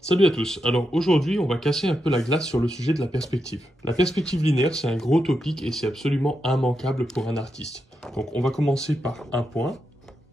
Salut à tous, alors aujourd'hui on va casser un peu la glace sur le sujet de la perspective. La perspective linéaire c'est un gros topic et c'est absolument immanquable pour un artiste. Donc on va commencer par un point,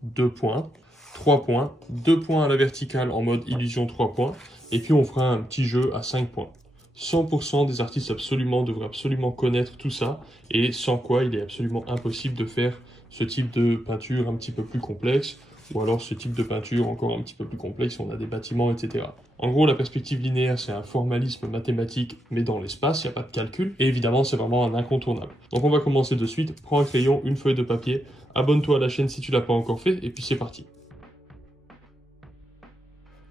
2 points, 3 points, 2 points à la verticale en mode illusion 3 points, et puis on fera un petit jeu à 5 points. 100% des artistes devraient absolument connaître tout ça, et sans quoi il est absolument impossible de faire ce type de peinture un petit peu plus complexe, ou alors ce type de peinture encore un petit peu plus complexe si on a des bâtiments, etc. En gros, la perspective linéaire, c'est un formalisme mathématique, mais dans l'espace, il n'y a pas de calcul, et évidemment, c'est vraiment un incontournable. Donc on va commencer de suite, prends un crayon, une feuille de papier, abonne-toi à la chaîne si tu l'as pas encore fait, et puis c'est parti.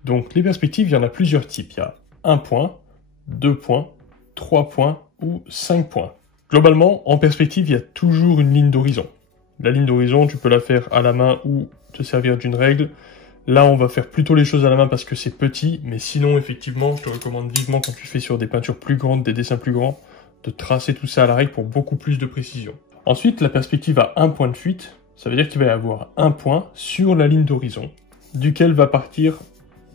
Donc les perspectives, il y en a plusieurs types. Il y a 1 point, 2 points, 3 points ou 5 points. Globalement, en perspective, il y a toujours une ligne d'horizon. La ligne d'horizon, tu peux la faire à la main ou te servir d'une règle. Là, on va faire plutôt les choses à la main parce que c'est petit, mais sinon, effectivement, je te recommande vivement quand tu fais sur des peintures plus grandes, des dessins plus grands, de tracer tout ça à la règle pour beaucoup plus de précision. Ensuite, la perspective a un point de fuite, ça veut dire qu'il va y avoir un point sur la ligne d'horizon, duquel va partir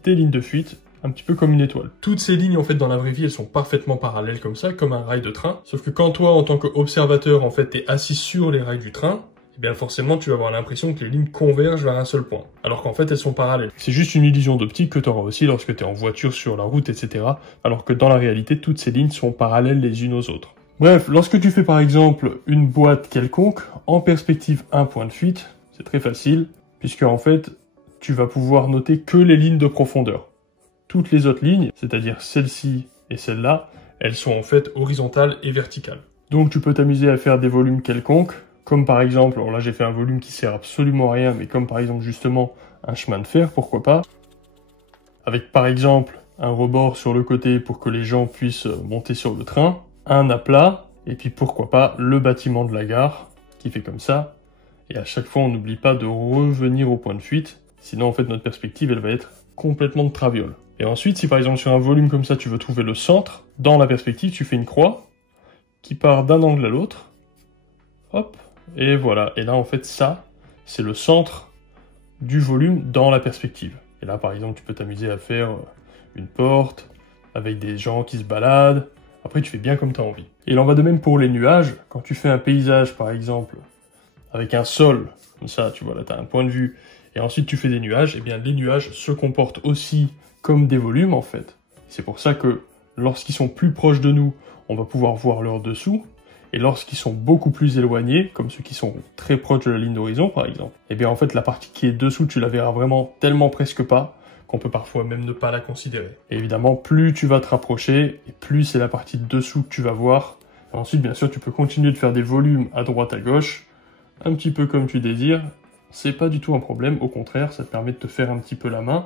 des lignes de fuite, un petit peu comme une étoile. Toutes ces lignes, en fait, dans la vraie vie, elles sont parfaitement parallèles comme ça, comme un rail de train. Sauf que quand toi, en tant qu'observateur, en fait, t'es assis sur les rails du train, eh bien forcément, tu vas avoir l'impression que les lignes convergent vers un seul point. Alors qu'en fait, elles sont parallèles. C'est juste une illusion d'optique que tu auras aussi lorsque tu es en voiture, sur la route, etc. Alors que dans la réalité, toutes ces lignes sont parallèles les unes aux autres. Bref, lorsque tu fais par exemple une boîte quelconque, en perspective un point de fuite, c'est très facile, puisque en fait, tu vas pouvoir noter que les lignes de profondeur. Toutes les autres lignes, c'est-à-dire celle-ci et celle-là, elles sont en fait horizontales et verticales. Donc tu peux t'amuser à faire des volumes quelconques, comme par exemple, alors là j'ai fait un volume qui sert absolument à rien, mais comme par exemple justement un chemin de fer, pourquoi pas, avec par exemple un rebord sur le côté pour que les gens puissent monter sur le train, un aplat, et puis pourquoi pas le bâtiment de la gare, qui fait comme ça, et à chaque fois on n'oublie pas de revenir au point de fuite, sinon en fait notre perspective elle va être complètement de traviole. Et ensuite si par exemple sur un volume comme ça tu veux trouver le centre, dans la perspective tu fais une croix, qui part d'un angle à l'autre, hop, et voilà, et là en fait ça, c'est le centre du volume dans la perspective. Et là par exemple tu peux t'amuser à faire une porte, avec des gens qui se baladent, après tu fais bien comme tu as envie. Et il en va de même pour les nuages, quand tu fais un paysage par exemple, avec un sol, comme ça, tu vois, là tu as un point de vue, et ensuite tu fais des nuages, et bien les nuages se comportent aussi comme des volumes en fait. C'est pour ça que lorsqu'ils sont plus proches de nous, on va pouvoir voir leur dessous, et lorsqu'ils sont beaucoup plus éloignés, comme ceux qui sont très proches de la ligne d'horizon par exemple, et bien en fait la partie qui est dessous, tu la verras vraiment tellement presque pas, qu'on peut parfois même ne pas la considérer. Et évidemment, plus tu vas te rapprocher, et plus c'est la partie de dessous que tu vas voir. Et ensuite, bien sûr, tu peux continuer de faire des volumes à droite, à gauche, un petit peu comme tu désires. C'est pas du tout un problème, au contraire, ça te permet de te faire un petit peu la main,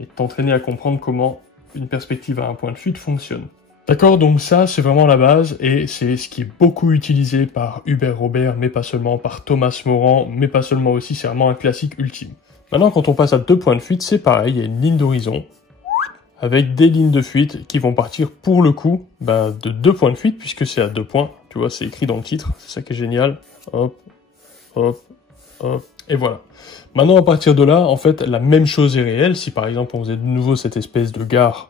et de t'entraîner à comprendre comment une perspective à un point de fuite fonctionne. D'accord, donc ça, c'est vraiment la base, et c'est ce qui est beaucoup utilisé par Hubert Robert, mais pas seulement, par Thomas Morand, mais pas seulement aussi, c'est vraiment un classique ultime. Maintenant, quand on passe à 2 points de fuite, c'est pareil, il y a une ligne d'horizon, avec des lignes de fuite qui vont partir pour le coup de 2 points de fuite, puisque c'est à 2 points, tu vois, c'est écrit dans le titre, c'est ça qui est génial, hop, hop, hop, et voilà. Maintenant, à partir de là, en fait, la même chose est réelle, si par exemple on faisait de nouveau cette espèce de gare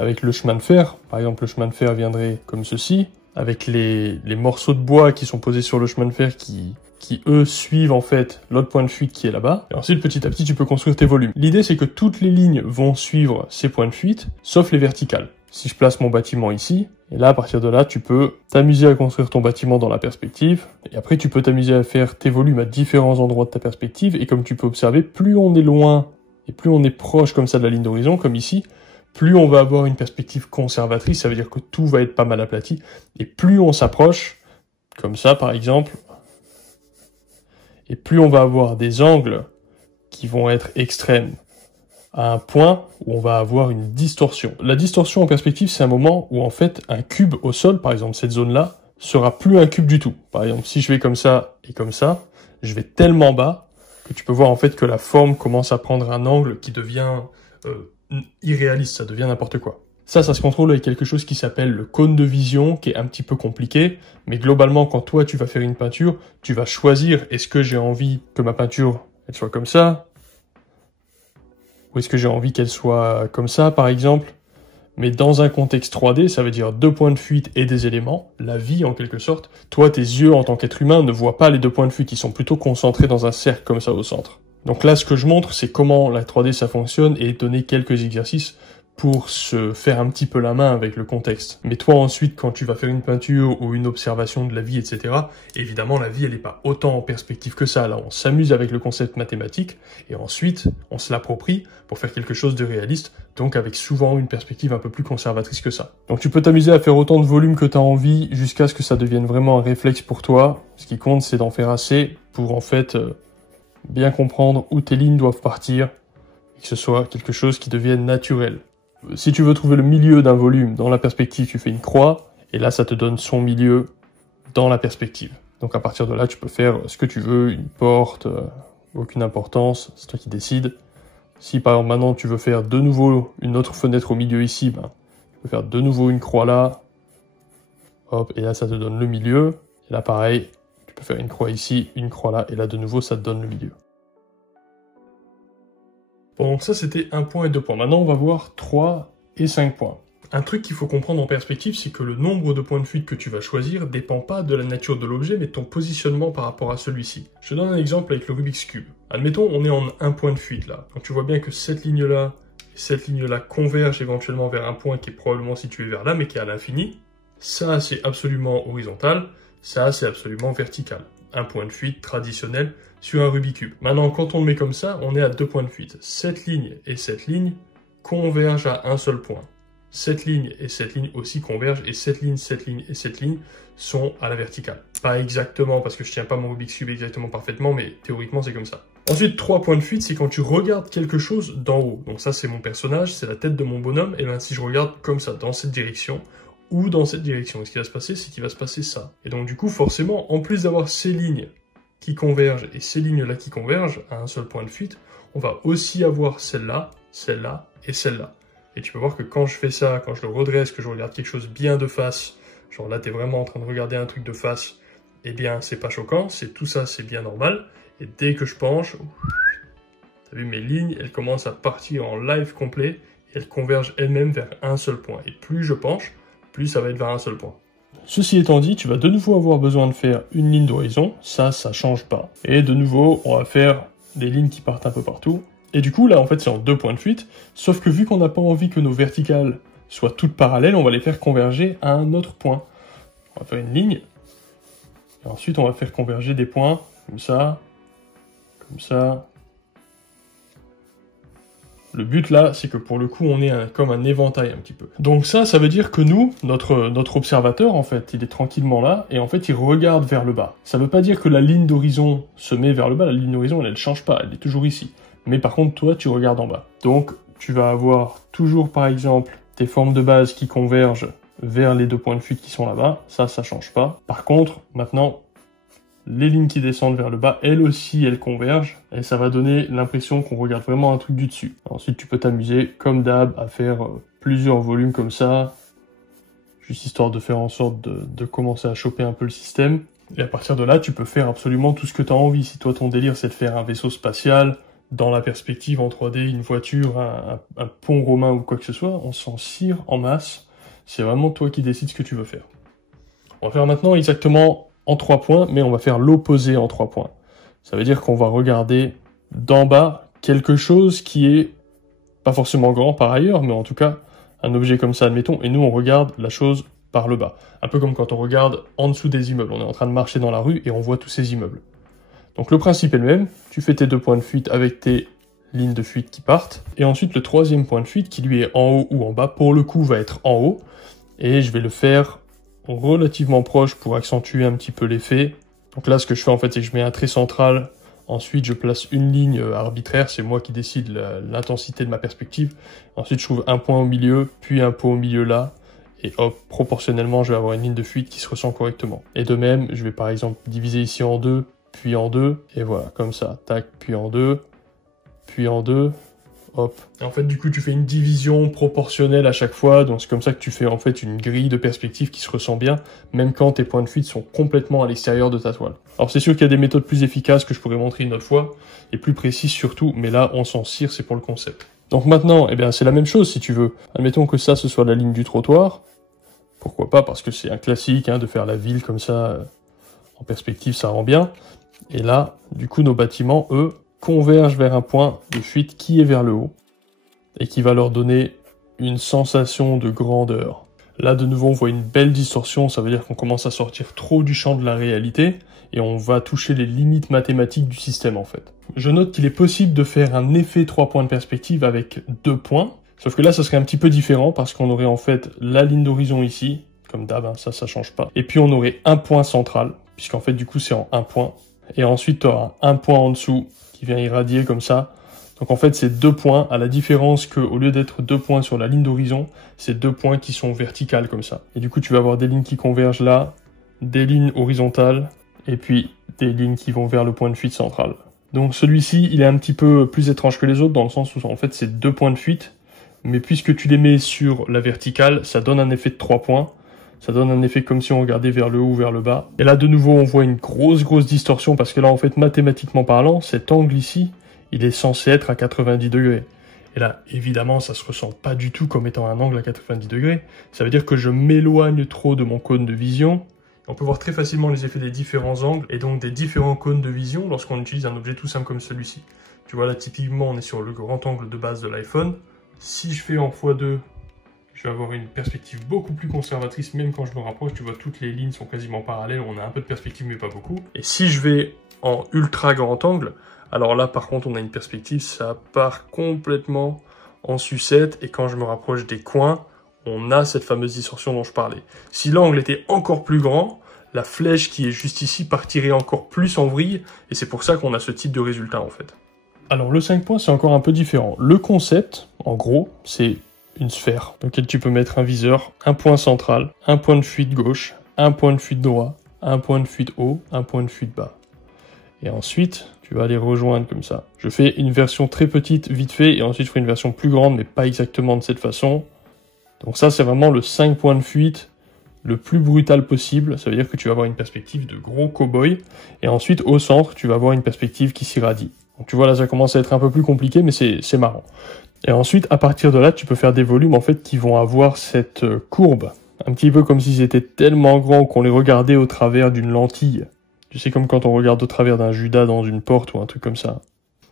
avec le chemin de fer, par exemple le chemin de fer viendrait comme ceci, avec les morceaux de bois qui sont posés sur le chemin de fer qui eux suivent en fait l'autre point de fuite qui est là-bas. Et ensuite petit à petit tu peux construire tes volumes. L'idée c'est que toutes les lignes vont suivre ces points de fuite, sauf les verticales. Si je place mon bâtiment ici, et là à partir de là tu peux t'amuser à construire ton bâtiment dans la perspective, et après tu peux t'amuser à faire tes volumes à différents endroits de ta perspective, et comme tu peux observer, plus on est loin et plus on est proche comme ça de la ligne d'horizon, comme ici, plus on va avoir une perspective conservatrice, ça veut dire que tout va être pas mal aplati, et plus on s'approche, comme ça par exemple, et plus on va avoir des angles qui vont être extrêmes, à un point où on va avoir une distorsion. La distorsion en perspective, c'est un moment où en fait un cube au sol, par exemple cette zone-là, sera plus un cube du tout. Par exemple, si je vais comme ça et comme ça, je vais tellement bas que tu peux voir en fait que la forme commence à prendre un angle qui devient irréaliste, ça devient n'importe quoi. Ça se contrôle avec quelque chose qui s'appelle le cône de vision, qui est un petit peu compliqué, mais globalement, quand toi, tu vas faire une peinture, tu vas choisir, est-ce que j'ai envie que ma peinture, elle soit comme ça, ou Ou est-ce que j'ai envie qu'elle soit comme ça, par exemple? Mais dans un contexte 3D, ça veut dire 2 points de fuite et des éléments, la vie en quelque sorte. Toi, tes yeux en tant qu'être humain ne voient pas les 2 points de fuite, ils sont plutôt concentrés dans un cercle comme ça au centre. Donc là, ce que je montre, c'est comment la 3D ça fonctionne et donner quelques exercices pour se faire un petit peu la main avec le contexte. Mais toi ensuite, quand tu vas faire une peinture ou une observation de la vie, etc., évidemment la vie elle n'est pas autant en perspective que ça. Là on s'amuse avec le concept mathématique et ensuite on se l'approprie pour faire quelque chose de réaliste, donc avec souvent une perspective un peu plus conservatrice que ça. Donc tu peux t'amuser à faire autant de volume que tu as envie jusqu'à ce que ça devienne vraiment un réflexe pour toi. Ce qui compte c'est d'en faire assez pour en fait bien comprendre où tes lignes doivent partir et que ce soit quelque chose qui devienne naturel. Si tu veux trouver le milieu d'un volume dans la perspective, tu fais une croix, et là ça te donne son milieu dans la perspective. Donc à partir de là, tu peux faire ce que tu veux, une porte, aucune importance, c'est toi qui décides. Si par exemple maintenant tu veux faire de nouveau une autre fenêtre au milieu ici, ben, tu peux faire de nouveau une croix là, hop, et là ça te donne le milieu. Et là pareil, tu peux faire une croix ici, une croix là, et là de nouveau ça te donne le milieu. Bon, donc ça c'était 1 point et 2 points. Maintenant on va voir 3 et 5 points. Un truc qu'il faut comprendre en perspective, c'est que le nombre de points de fuite que tu vas choisir ne dépend pas de la nature de l'objet, mais de ton positionnement par rapport à celui-ci. Je te donne un exemple avec le Rubik's Cube. Admettons, on est en 1 point de fuite là. Donc tu vois bien que cette ligne-là et cette ligne-là convergent éventuellement vers un point qui est probablement situé vers là, mais qui est à l'infini. Ça, c'est absolument horizontal. Ça, c'est absolument vertical. Un point de fuite traditionnel sur un Rubik's Cube. Maintenant, quand on le met comme ça, on est à 2 points de fuite. Cette ligne et cette ligne convergent à un seul point. Cette ligne et cette ligne aussi convergent, et cette ligne et cette ligne sont à la verticale. Pas exactement, parce que je tiens pas mon Rubik's Cube exactement parfaitement, mais théoriquement c'est comme ça. Ensuite, 3 points de fuite, c'est quand tu regardes quelque chose d'en haut. Donc ça, c'est mon personnage, c'est la tête de mon bonhomme, et bien si je regarde comme ça, dans cette direction, ou dans cette direction, et ce qui va se passer, c'est qu'il va se passer ça. Et donc du coup, forcément, en plus d'avoir ces lignes qui convergent et ces lignes-là qui convergent à un seul point de fuite, on va aussi avoir celle-là, celle-là et celle-là. Et tu peux voir que quand je fais ça, quand je le redresse, que je regarde quelque chose bien de face, genre là, tu es vraiment en train de regarder un truc de face, eh bien, c'est pas choquant, c'est tout ça, c'est bien normal. Et dès que je penche, t'as vu mes lignes, elles commencent à partir en live complet, et elles convergent elles-mêmes vers un seul point. Et plus je penche, plus ça va être vers un seul point. Ceci étant dit, tu vas de nouveau avoir besoin de faire une ligne d'horizon, ça change pas. Et de nouveau, on va faire des lignes qui partent un peu partout. Et du coup, là, en fait, c'est en 2 points de fuite, sauf que vu qu'on n'a pas envie que nos verticales soient toutes parallèles, on va les faire converger à un autre point. On va faire une ligne, et ensuite on va faire converger des points, comme ça, comme ça. Le but là, c'est que pour le coup, on est comme un éventail un petit peu. Donc ça veut dire que nous, notre observateur, en fait, il est tranquillement là, et en fait, il regarde vers le bas. Ça veut pas dire que la ligne d'horizon se met vers le bas, la ligne d'horizon, elle change pas, elle est toujours ici. Mais par contre, toi, tu regardes en bas. Donc, tu vas avoir toujours, par exemple, tes formes de base qui convergent vers les 2 points de fuite qui sont là-bas. Ça change pas. Par contre, maintenant, les lignes qui descendent vers le bas, elles aussi, elles convergent. Et ça va donner l'impression qu'on regarde vraiment un truc du dessus. Ensuite, tu peux t'amuser, comme d'hab, à faire plusieurs volumes comme ça. Juste histoire de faire en sorte de commencer à choper un peu le système. Et à partir de là, tu peux faire absolument tout ce que tu as envie. Si toi, ton délire, c'est de faire un vaisseau spatial, dans la perspective en 3D, une voiture, un pont romain ou quoi que ce soit, on s'en cire en masse. C'est vraiment toi qui décides ce que tu veux faire. On va faire maintenant exactement en 3 points, mais on va faire l'opposé en 3 points. Ça veut dire qu'on va regarder d'en bas quelque chose qui est pas forcément grand par ailleurs, mais en tout cas un objet comme ça, admettons, et nous on regarde la chose par le bas. Un peu comme quand on regarde en dessous des immeubles. On est en train de marcher dans la rue et on voit tous ces immeubles. Donc le principe est le même, tu fais tes 2 points de fuite avec tes lignes de fuite qui partent, et ensuite le 3e point de fuite qui lui est en haut ou en bas, pour le coup va être en haut, et je vais le faire relativement proche pour accentuer un petit peu l'effet. Donc là ce que je fais en fait c'est que je mets un trait central, ensuite je place une ligne arbitraire, c'est moi qui décide l'intensité de ma perspective, ensuite je trouve un point au milieu, puis un point au milieu là, et hop, proportionnellement je vais avoir une ligne de fuite qui se ressent correctement. Et de même, je vais par exemple diviser ici en 2, puis en 2, et voilà, comme ça, tac, puis en 2, hop. Et en fait, du coup, tu fais une division proportionnelle à chaque fois, donc c'est comme ça que tu fais en fait une grille de perspective qui se ressent bien, même quand tes points de fuite sont complètement à l'extérieur de ta toile. Alors c'est sûr qu'il y a des méthodes plus efficaces que je pourrais montrer une autre fois, et plus précises surtout, mais là, on s'en cire, c'est pour le concept. Donc maintenant, eh bien, c'est la même chose si tu veux. Admettons que ça, ce soit la ligne du trottoir. Pourquoi pas, parce que c'est un classique hein, de faire la ville comme ça, en perspective, ça rend bien. Et là, du coup, nos bâtiments, eux, convergent vers un point de fuite qui est vers le haut, et qui va leur donner une sensation de grandeur. Là, de nouveau, on voit une belle distorsion, ça veut dire qu'on commence à sortir trop du champ de la réalité, et on va toucher les limites mathématiques du système, en fait. Je note qu'il est possible de faire un effet 3 points de perspective avec 2 points, sauf que là, ça serait un petit peu différent, parce qu'on aurait en fait la ligne d'horizon ici, comme d'hab, hein, ça change pas, et puis on aurait un point central, puisqu'en fait, du coup, c'est en un point, et ensuite, tu auras un point en dessous, qui vient irradier comme ça. Donc en fait, c'est 2 points, à la différence que au lieu d'être 2 points sur la ligne d'horizon, c'est 2 points qui sont verticales comme ça. Et du coup, tu vas avoir des lignes qui convergent là, des lignes horizontales, et puis des lignes qui vont vers le point de fuite central. Donc celui-ci, il est un petit peu plus étrange que les autres, dans le sens où en fait, c'est 2 points de fuite, mais puisque tu les mets sur la verticale, ça donne un effet de 3 points. Ça donne un effet comme si on regardait vers le haut ou vers le bas. Et là, de nouveau, on voit une grosse distorsion, parce que là, en fait, mathématiquement parlant, cet angle ici, il est censé être à 90 degrés. Et là, évidemment, ça se ressent pas du tout comme étant un angle à 90 degrés. Ça veut dire que je m'éloigne trop de mon cône de vision. On peut voir très facilement les effets des différents angles, et donc des différents cônes de vision, lorsqu'on utilise un objet tout simple comme celui-ci. Tu vois, là, typiquement, on est sur le grand angle de base de l'iPhone. Si je fais en x2, je vais avoir une perspective beaucoup plus conservatrice, même quand je me rapproche, tu vois, toutes les lignes sont quasiment parallèles, on a un peu de perspective, mais pas beaucoup. Et si je vais en ultra grand angle, alors là, par contre, on a une perspective, ça part complètement en sucette, et quand je me rapproche des coins, on a cette fameuse distorsion dont je parlais. Si l'angle était encore plus grand, la flèche qui est juste ici partirait encore plus en vrille, et c'est pour ça qu'on a ce type de résultat, en fait. Alors, le 5 points, c'est encore un peu différent. Le concept, en gros, c'est une sphère, dans laquelle tu peux mettre un viseur, un point central, un point de fuite gauche, un point de fuite droit, un point de fuite haut, un point de fuite bas. Et ensuite, tu vas les rejoindre comme ça. Je fais une version très petite, vite fait, et ensuite je ferai une version plus grande, mais pas exactement de cette façon. Donc ça, c'est vraiment le 5 points de fuite, le plus brutal possible. Ça veut dire que tu vas avoir une perspective de gros cow-boy, et ensuite, au centre, tu vas avoir une perspective qui s'irradie. Donc tu vois, là, ça commence à être un peu plus compliqué, mais c'est marrant. Et ensuite, à partir de là, tu peux faire des volumes en fait qui vont avoir cette courbe, un petit peu comme s'ils étaient tellement grands qu'on les regardait au travers d'une lentille. Tu sais, comme quand on regarde au travers d'un Judas dans une porte ou un truc comme ça.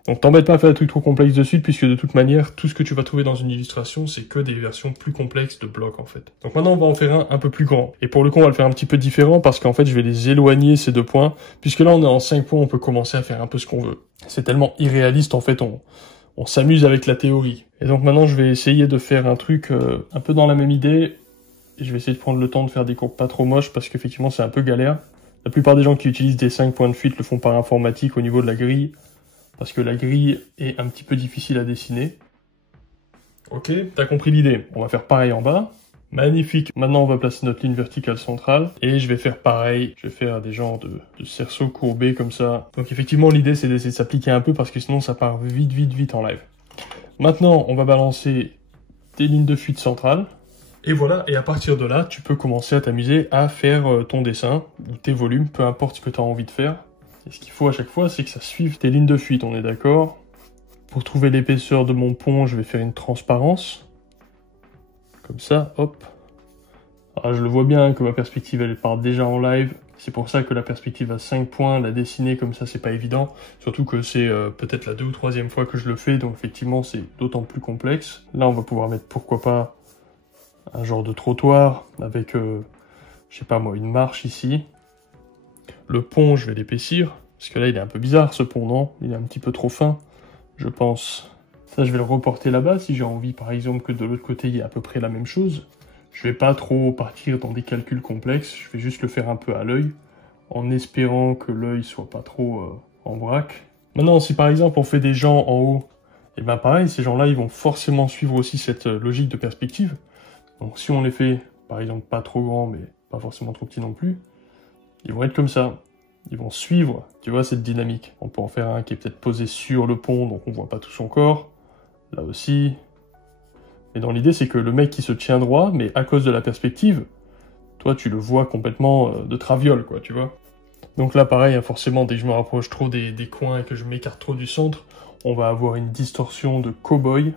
Donc t'embête pas à faire des trucs trop complexes de suite, puisque de toute manière, tout ce que tu vas trouver dans une illustration, c'est que des versions plus complexes de blocs en fait. Donc maintenant, on va en faire un peu plus grand. Et pour le coup, on va le faire un petit peu différent, parce qu'en fait, je vais les éloigner, ces 2 points, puisque là, on est en 5 points, on peut commencer à faire un peu ce qu'on veut. C'est tellement irréaliste, en fait, on s'amuse avec la théorie. Et donc maintenant, je vais essayer de faire un truc un peu dans la même idée. Et je vais essayer de prendre le temps de faire des courbes pas trop moches, parce qu'effectivement, c'est un peu galère. La plupart des gens qui utilisent des 5 points de fuite le font par informatique au niveau de la grille, parce que la grille est un petit peu difficile à dessiner. Ok, t'as compris l'idée. On va faire pareil en bas. Magnifique. Maintenant, on va placer notre ligne verticale centrale. Et je vais faire pareil. Je vais faire des genres de cerceaux courbés comme ça. Donc effectivement, l'idée, c'est d'essayer de s'appliquer un peu, parce que sinon, ça part vite en live. Maintenant, on va balancer des lignes de fuite centrales. Et voilà, et à partir de là, tu peux commencer à t'amuser à faire ton dessin, ou tes volumes, peu importe ce que tu as envie de faire. Et ce qu'il faut à chaque fois, c'est que ça suive tes lignes de fuite, on est d'accord? Pour trouver l'épaisseur de mon pont, je vais faire une transparence. Comme ça, hop. Alors, je le vois bien que ma perspective, elle part déjà en live. C'est pour ça que la perspective à 5 points, la dessiner comme ça, c'est pas évident. Surtout que c'est peut-être la 2e ou 3e fois que je le fais, donc effectivement, c'est d'autant plus complexe. Là, on va pouvoir mettre, pourquoi pas, un genre de trottoir avec, je sais pas moi, une marche ici. Le pont, je vais l'épaissir, parce que là, il est un peu bizarre, ce pont, non? Il est un petit peu trop fin, je pense. Ça, je vais le reporter là-bas, si j'ai envie, par exemple, que de l'autre côté, il y ait à peu près la même chose. Je vais pas trop partir dans des calculs complexes, je vais juste le faire un peu à l'œil, en espérant que l'œil soit pas trop en vrac. Maintenant, si par exemple, on fait des gens en haut, et ben pareil, ces gens-là, ils vont forcément suivre aussi cette logique de perspective. Donc si on les fait, par exemple, pas trop grands, mais pas forcément trop petits non plus, ils vont être comme ça. Ils vont suivre, tu vois, cette dynamique. On peut en faire un qui est peut-être posé sur le pont, donc on voit pas tout son corps. Là aussi. Et dans l'idée, c'est que le mec qui se tient droit, mais à cause de la perspective, toi, tu le vois complètement de traviole, quoi, tu vois. Donc là, pareil, hein, forcément, dès que je me rapproche trop des coins et que je m'écarte trop du centre, on va avoir une distorsion de cow-boy.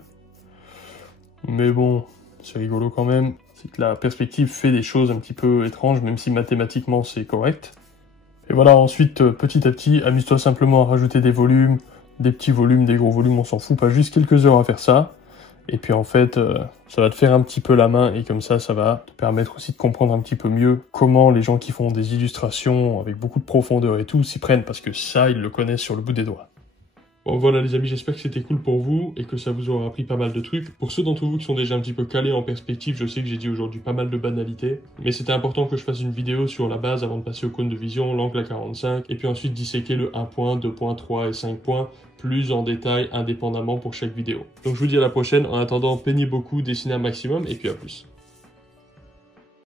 Mais bon, c'est rigolo quand même. C'est que la perspective fait des choses un petit peu étranges, même si mathématiquement c'est correct. Et voilà, ensuite, petit à petit, amuse-toi simplement à rajouter des volumes, des petits volumes, des gros volumes, on s'en fout, pas juste quelques heures à faire ça. Et puis en fait, ça va te faire un petit peu la main, et comme ça va te permettre aussi de comprendre un petit peu mieux comment les gens qui font des illustrations avec beaucoup de profondeur et tout s'y prennent, parce que ça, ils le connaissent sur le bout des doigts. Bon voilà les amis, j'espère que c'était cool pour vous et que ça vous aura appris pas mal de trucs. Pour ceux d'entre vous qui sont déjà un petit peu calés en perspective, je sais que j'ai dit aujourd'hui pas mal de banalités, mais c'était important que je fasse une vidéo sur la base avant de passer au cône de vision, l'angle à 45, et puis ensuite disséquer le 1 point, 2 points, 3 et 5 points, plus en détail indépendamment pour chaque vidéo. Donc je vous dis à la prochaine, en attendant peignez beaucoup, dessinez un maximum, et puis à plus.